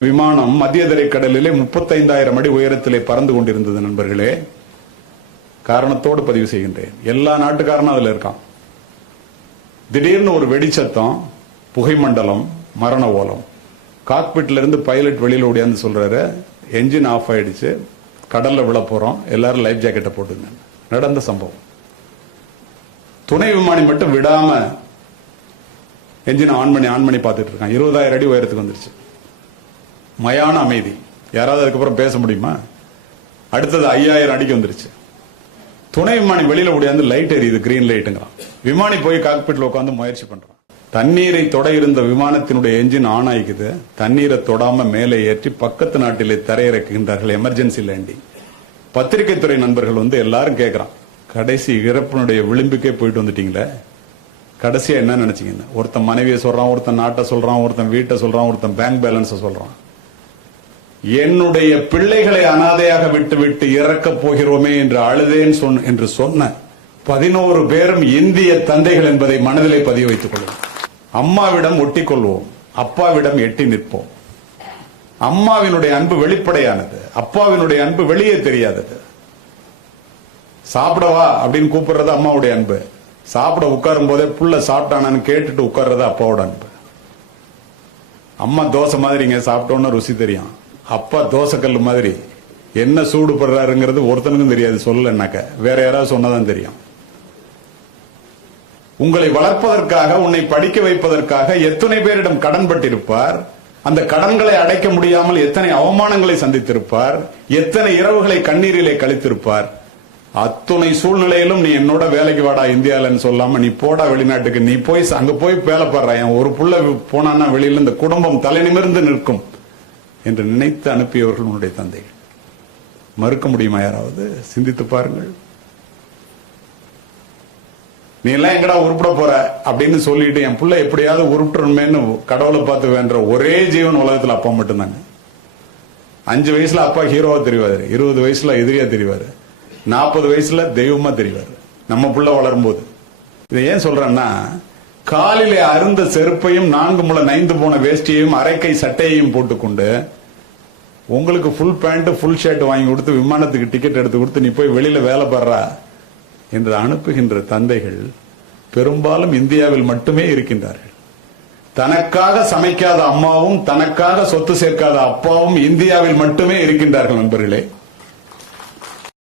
விமானம் மத்திய தரைக்கடலிலே 35,000 அடி உயரத்திலே பறந்து கொண்டிருந்தது நண்பர்களே. காரணத்தோடு பதிவு செய்கின்றேன். எல்லா நாட்டுக்காரனும் அதுல இருக்கான். திடீர்னு ஒரு வெடிச்சத்தம், புகை மண்டலம், மரண ஓலம். காக்பிட்ல இருந்து பைலட் வெளியில ஓடியாந்து சொல்றாரு, என்ஜின் ஆஃப் ஆயிடுச்சு, கடல்ல விழ போறோம், எல்லாரும் லைஃப் ஜாக்கெட்டை போட்டுங்க. நடந்த சம்பவம். துணை விமானி மட்டும் விடாம என்ஜின் ஆன் பண்ணி பார்த்துட்டு இருக்கான். 20,000 அடி உயரத்துக்கு வந்துருச்சு. மயான அமைதி. யாராவது அதுக்கப்புறம் பேச முடியுமா? அடுத்தது 5,000 அடிக்கு வந்துருச்சு. துணை விமானி வெளியில ஓடியாந்து லைட் எரியுது, கிரீன் லைட்டுங்கிறான். விமானி போய் காக்பிட்ல உட்காந்து முயற்சி பண்றான். தண்ணீரை தொட இருந்த விமானத்தினுடைய என்ஜின் ஆன் ஆகிக்குது. தண்ணீரை தொடாம மேலே ஏற்றி பக்கத்து நாட்டிலே தரையிறக்குகின்றார்கள், எமர்ஜென்சி லேண்டிங். பத்திரிகை துறை நண்பர்கள் எல்லாரும் கேட்கறான், கடைசி இறப்பினுடைய விளிம்புக்கே போயிட்டு வந்துட்டீங்களே, கடைசியா என்ன நினைச்சீங்க? ஒருத்தன் மனைவியை சொல்றான், ஒருத்தன் நாட்டை சொல்றான், ஒருத்தன் வீட்டை சொல்றான், ஒருத்தன் பேங்க் பேலன்ஸை சொல்றான். என்னுடைய பிள்ளைகளை அனாதையாக விட்டு இறக்கப் போகிறோமே என்று அழுதேன் என்று சொன்ன 11 பேரும் இந்திய தந்தைகள் என்பதை மனதிலே பதிய வைத்துக் கொள்வோம். அம்மாவிடம் ஒட்டிக் கொள்வோம், அப்பாவிடம் எட்டி நிற்போம். அம்மாவினுடைய அன்பு வெளிப்படையானது, அப்பாவினுடைய அன்பு வெளியே தெரியாதது. சாப்பிடவா அப்படின்னு கூப்பிடுறது அம்மாவுடைய அன்பு. சாப்பிட உட்காரும் போதே புள்ள சாப்பிட்டானு கேட்டுட்டு உட்கார்றது அப்பாவோட அன்பு. அம்மா தோசை மாதிரிங்க, சாப்பிட்டோன்னு ருசி தெரியும். அப்பா தோசை கல்லு மாதிரி என்ன சூடு படுறாருங்கிறது ஒருத்தனுக்கும் தெரியாது. சொல்லனாக்க வேற யாராவது சொன்னதான் தெரியும். உங்களை வளர்ப்பதற்காக, உன்னை படிக்க வைப்பதற்காக எத்தனை பேரிடம் கடன் பட்டிருப்பார். அந்த கடன்களை அடைக்க முடியாமல் எத்தனை அவமானங்களை சந்தித்திருப்பார், எத்தனை இரவுகளை கண்ணீரிலே கழித்திருப்பார். அத்துணை சூழ்நிலையிலும் நீ என்னோட வேலைக்கு வாடா இந்தியாவிலன்னு சொல்லாம, நீ போடா வெளிநாட்டுக்கு, நீ போய் அங்க போய் வேலை பாடுற, ஒரு புள்ள போனான்னா வெளியில இந்த குடும்பம் தலை நிமிர்ந்து நிற்கும் என்று நினைத்து அனுப்பியவர்கள் உன்னுடைய தந்தைகள். மறுக்க முடியுமா? யாராவது சிந்தித்து பாருங்கள். நீ எல்லாம் எங்கடா உருப்பிட போற அப்படின்னு சொல்லிட்டு என் புள்ள எப்படியாவது உருப்பிடணுமேன்னு கடவுளை பார்த்து வேண்ட ஒரே ஜீவன் உலகத்துல அப்பா மட்டும்தாங்க. 5 வயசுல அப்பா ஹீரோவா தெரிவாரு, 20 வயசுல எதிரியா தெரிவாரு, 40 வயசுல தெய்வமா தெரிவாரு. நம்ம புள்ள வளரும் போது இதை ஏன் சொல்றேன்னா, காலிலே அருந்த செருப்பையும் 4 முழ நைந்து போன வேஷ்டியையும் அரைக்கை சட்டையையும் போட்டுக்கொண்டு உங்களுக்கு ஃபுல் பேண்ட் ஃபுல் ஷர்ட் வாங்கி கொடுத்து விமானத்துக்கு டிக்கெட் எடுத்து கொடுத்து நீ போய் வெளியில வேலை பாடுறா என்று அனுப்புகின்ற தந்தைகள் பெரும்பாலும் இந்தியாவில் மட்டுமே இருக்கின்றார்கள். தனக்காக சமைக்காத அம்மாவும் தனக்காக சொத்து சேர்க்காத அப்பாவும் இந்தியாவில் மட்டுமே இருக்கின்றார்கள் நண்பர்களே.